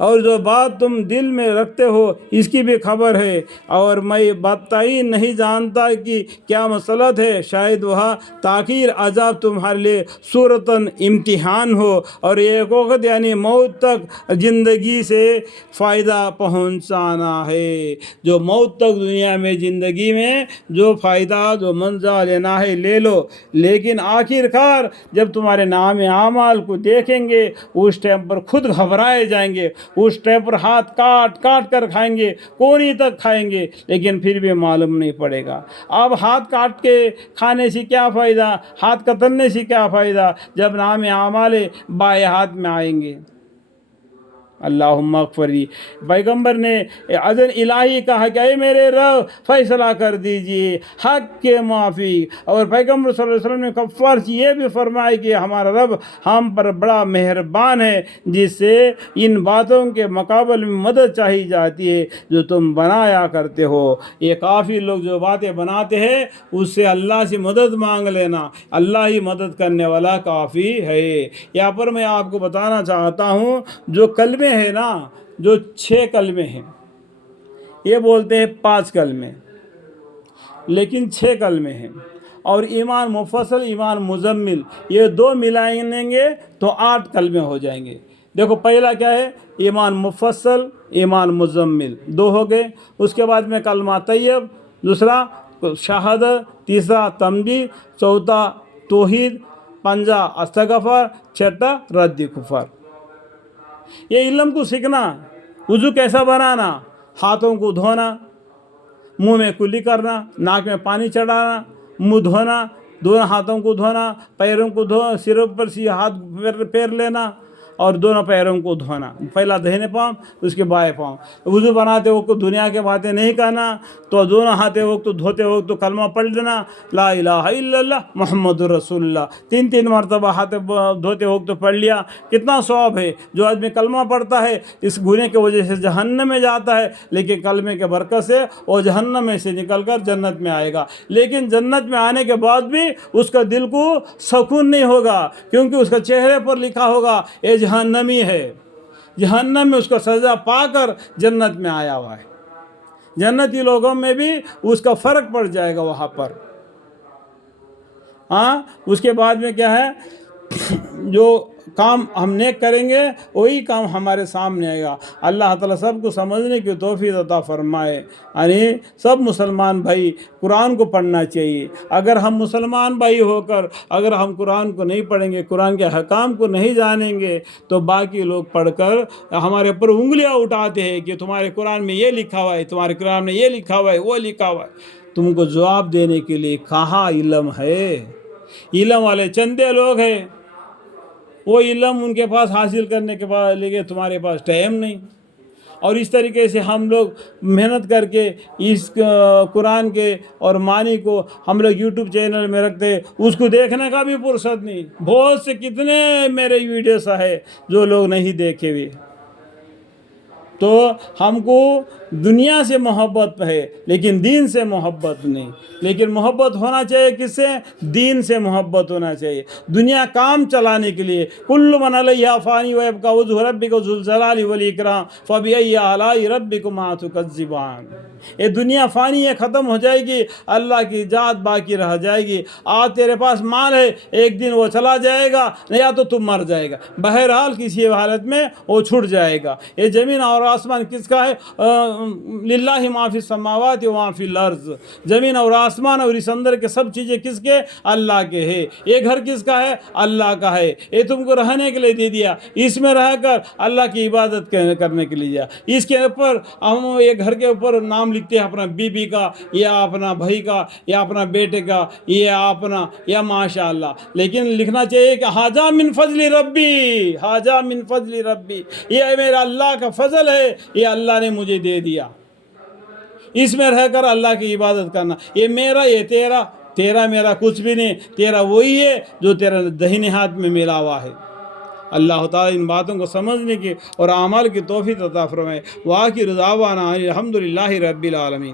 اور جو بات تم دل میں رکھتے ہو اس کی بھی خبر ہے، اور میں بتائی نہیں جانتا کہ کیا مسلط ہے، شاید وہ تاخیر عذاب تمہارے لیے صورتاً امتحان ہو، اور ایک وقت یعنی موت تک زندگی سے فائدہ پہنچانا ہے۔ جو موت تک دنیا میں زندگی میں جو فائدہ جو منزہ لینا ہے لے لو، لیکن آخر کار جب تمہارے نام اعمال کو دیکھیں گے اس ٹائم پر خود گھبرائے جائیں گے، اس ٹائم پر ہاتھ کاٹ کاٹ کر کھائیں گے، کونی تک کھائیں گے، لیکن پھر بھی معلوم نہیں پڑے گا۔ اب ہاتھ کاٹ کے کھانے سے کیا فائدہ، ہاتھ کترنے سے کیا فائدہ، جب نام اعمال بائیں ہاتھ میں آئیں گے۔ اللہم اغفری، پیغمبر نے اذن الہی کہا کہ اے میرے رب فیصلہ کر دیجئے حق کے موافق، اور پیغمبر صلی اللہ علیہ وسلم نے کفار سے یہ بھی فرمایا کہ ہمارا رب ہم پر بڑا مہربان ہے، جس سے ان باتوں کے مقابل میں مدد چاہی جاتی ہے جو تم بنایا کرتے ہو۔ یہ کافی لوگ جو باتیں بناتے ہیں اس سے اللہ سے مدد مانگ لینا، اللہ ہی مدد کرنے والا کافی ہے۔ یہاں پر میں آپ کو بتانا چاہتا ہوں جو کلمے ہیں نا، جو 6 کلمے ہیں، یہ بولتے ہیں 5 کلمے، لیکن 6 کلمے ہیں، اور ایمان مفصل ایمان مزمل یہ 2 ملائیں گے تو 8 کلمے ہو جائیں گے۔ دیکھو پہلا کیا ہے، ایمان مفصل ایمان مزمل 2 ہو گئے، اس کے بعد میں کلمہ طیب، دوسرا شہادت، تیسرا تنبیہ، چوتھا توحید، پنجا استغفار، چھٹا رد کفر۔ یہ علم کو سیکھنا، وضو کیسا بنانا، ہاتھوں کو دھونا، منہ میں کلی کرنا، ناک میں پانی چڑھانا، منہ دھونا، دونوں ہاتھوں کو دھونا، پیروں کو سر پر سے ہاتھ پیر لینا اور دونوں پیروں کو دھونا، پہلا دہنے پاؤں اس کے بائیں پاؤں۔ وضو بناتے وقت دنیا کے باتیں نہیں کہنا، تو دونوں ہاتھ وقت دھوتے وقت تو کلمہ پڑھ لینا، لا الہ الا اللہ محمد رسول اللہ 3 مرتبہ ہاتھ دھوتے وقت پڑھ لیا، کتنا ثواب ہے۔ جو آدمی کلمہ پڑھتا ہے اس گناہ کی وجہ سے جہنم میں جاتا ہے، لیکن کلمے کے برکت سے وہ جہنم میں سے نکل کر جنت میں آئے گا، لیکن جنت میں آنے کے بعد بھی اس کا دل کو سکون نہیں ہوگا، کیونکہ اس کا چہرے پر لکھا ہوگا اے جہنمی ہے، جہنم میں اس کا سزا پا کر جنت میں آیا ہوا ہے۔ جنتی لوگوں میں بھی اس کا فرق پڑ جائے گا وہاں پر۔ اس کے بعد میں کیا ہے، جو کام ہم نیک کریں گے وہی کام ہمارے سامنے آئے گا۔ اللہ تعالیٰ سب کو سمجھنے کی توفیق عطا فرمائے۔ یعنی سب مسلمان بھائی قرآن کو پڑھنا چاہیے۔ اگر ہم مسلمان بھائی ہو کر اگر ہم قرآن کو نہیں پڑھیں گے، قرآن کے حکام کو نہیں جانیں گے، تو باقی لوگ پڑھ کر ہمارے اوپر انگلیاں اٹھاتے ہیں کہ تمہارے قرآن میں یہ لکھا ہوا ہے، تمہارے قرآن میں یہ لکھا ہوا ہے، وہ لکھا ہوا ہے۔ تم کو جواب دینے کے لیے کہاں علم ہے؟ علم والے چندے لوگ ہیں، وہ علم ان کے پاس حاصل کرنے کے بعد لیکن تمہارے پاس ٹائم نہیں۔ اور اس طریقے سے ہم لوگ محنت کر کے اس قرآن کے اور معنی کو ہم لوگ یوٹیوب چینل میں رکھتے ہیں، اس کو دیکھنے کا بھی فرصت نہیں۔ بہت سے کتنے میرے ویڈیوز ہے جو لوگ نہیں دیکھے ہوئے۔ تو ہم کو دنیا سے محبت ہے لیکن دین سے محبت نہیں، لیکن محبت ہونا چاہیے کس سے؟ دین سے محبت ہونا چاہیے۔ دنیا کام چلانے کے لیے کل من علیہا فانی ویبقی وجہ ربک ذو الجلال والاکرام فبأی آلاء ربکما تکذبان۔ یہ دنیا فانی ہے، ختم ہو جائے گی، اللہ کی ذات باقی رہ جائے گی۔ آج تیرے پاس مال ہے، ایک دن وہ چلا جائے گا، یا تو تم مر جائے گا، بہرحال کسی حالت میں وہ چھوٹ جائے گا۔ یہ زمین اور آسمان کس کا ہے؟ للہ ما فی السماوات و ما فی الارض۔ زمین اور آسمان اور اس اندر کے سب چیزیں کس کے؟ اللہ کے ہے۔ یہ گھر کس کا ہے؟ اللہ کا ہے۔ یہ تم کو رہنے کے لیے دے دیا، اس میں رہ کر اللہ کی عبادت کرنے کے لیے دیا۔ اس کے اوپر ہم یہ گھر کے اوپر نام لکھتے ہیں اپنا بیوی کا، یا اپنا بھائی کا، یا اپنا بیٹے کا، یا اپنا، یا ماشاء اللہ، لیکن لکھنا چاہیے کہ حاجہ من فضل ربی، حاجہ من فضل ربی، یہ میرا اللہ کا فضل ہے، یہ اللہ نے مجھے دے دیا۔ اس میں رہ کر اللہ کی عبادت کرنا، یہ میرا، یہ تیرا، تیرا میرا کچھ بھی نہیں، تیرا وہی ہے جو تیرا دہنے ہاتھ میں ملا ہوا ہے۔ اللہ تعالیٰ ان باتوں کو سمجھنے کی اور اعمال کی توفیق عطا فرمائے۔ وآخر دعوانا الحمدللہ رب العالمین۔